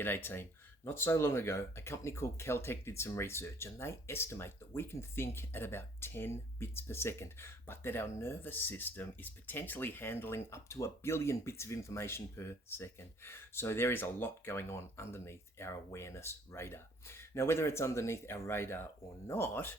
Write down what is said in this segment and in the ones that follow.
G'day team. Not so long ago, a company called Keltec did some research and they estimate that we can think at about 10 bits per second, but that our nervous system is potentially handling up to 1 billion bits of information per second. So there is a lot going on underneath our awareness radar. Now, whether it's underneath our radar or not,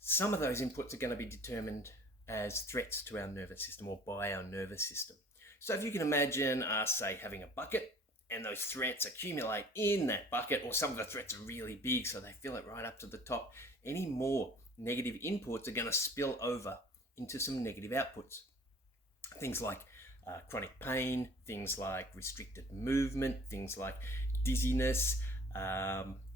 some of those inputs are going to be determined as threats to our nervous system or by our nervous system. So if you can imagine us, say, having a bucket, and those threats accumulate in that bucket, or some of the threats are really big so they fill it right up to the top, any more negative inputs are going to spill over into some negative outputs. Things like chronic pain, things like restricted movement, things like dizziness.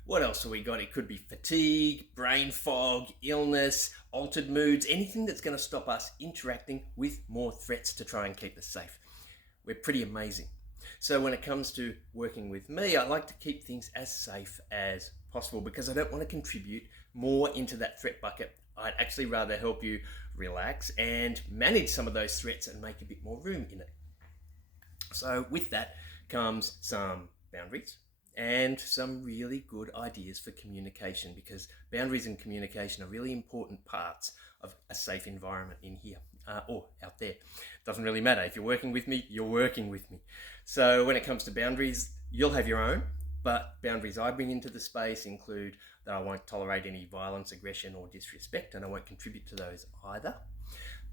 What else have we got? It could be fatigue, brain fog, illness, altered moods, anything that's going to stop us interacting with more threats to try and keep us safe. We're pretty amazing. So when it comes to working with me, I like to keep things as safe as possible because I don't want to contribute more into that threat bucket. I'd actually rather help you relax and manage some of those threats and make a bit more room in it. So with that comes some boundaries and some really good ideas for communication, because boundaries and communication are really important parts of a safe environment in here or out there. Doesn't really matter. If you're working with me, you're working with me. So when it comes to boundaries, you'll have your own, but boundaries I bring into the space include that I won't tolerate any violence, aggression, or disrespect, and I won't contribute to those either.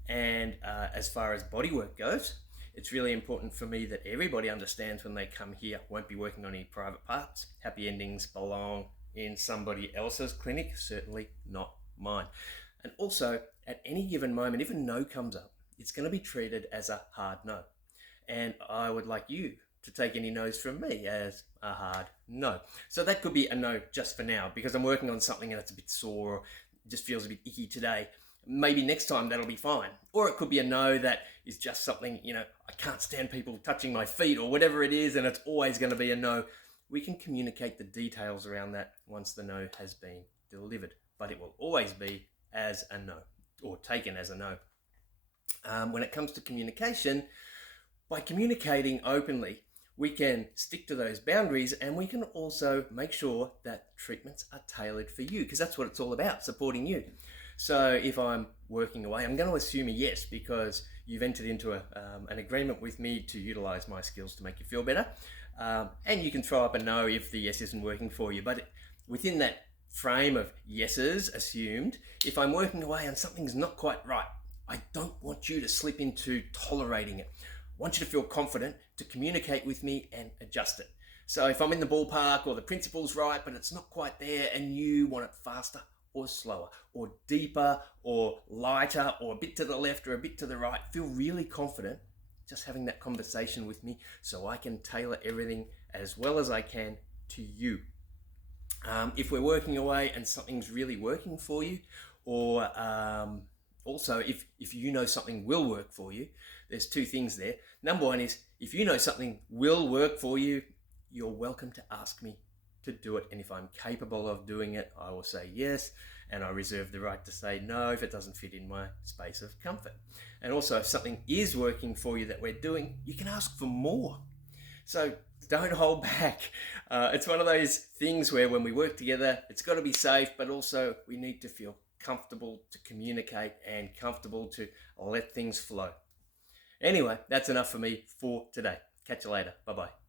And as far as bodywork goes, it's really important for me that everybody understands when they come here, won't be working on any private parts. Happy endings belong in somebody else's clinic, certainly not mine. And also, at any given moment, if a no comes up, it's going to be treated as a hard no. And I would like you to take any no's from me as a hard no. So that could be a no just for now, because I'm working on something and it's a bit sore, or just feels a bit icky today. Maybe next time that'll be fine. Or it could be a no that is just something, I can't stand people touching my feet or whatever it is, and it's always going to be a no. We can communicate the details around that once the no has been delivered, but it will always be as a no, or taken as a no. When it comes to communication, by communicating openly, we can stick to those boundaries, and we can also make sure that treatments are tailored for you, because that's what it's all about, supporting you. So if I'm working away, I'm going to assume a yes, because you've entered into an agreement with me to utilize my skills to make you feel better. And you can throw up a no if the yes isn't working for you. But within that frame of yeses assumed, if I'm working away and something's not quite right, I don't want you to slip into tolerating it. I want you to feel confident to communicate with me and adjust it. So if I'm in the ballpark or the principle's right, but it's not quite there, and you want it faster or slower or deeper or lighter or a bit to the left or a bit to the right, feel really confident just having that conversation with me so I can tailor everything as well as I can to you. If we're working away and something's really working for you, or also if you know something will work for you, there's two things there. Number one is, if you know something will work for you, you're welcome to ask me to do it. And if I'm capable of doing it, I will say yes. And I reserve the right to say no if it doesn't fit in my space of comfort. And also, if something is working for you that we're doing, you can ask for more. So don't hold back. It's one of those things where when we work together, it's got to be safe, but also we need to feel comfortable to communicate and comfortable to let things flow. Anyway, that's enough for me for today. Catch you later. Bye-bye.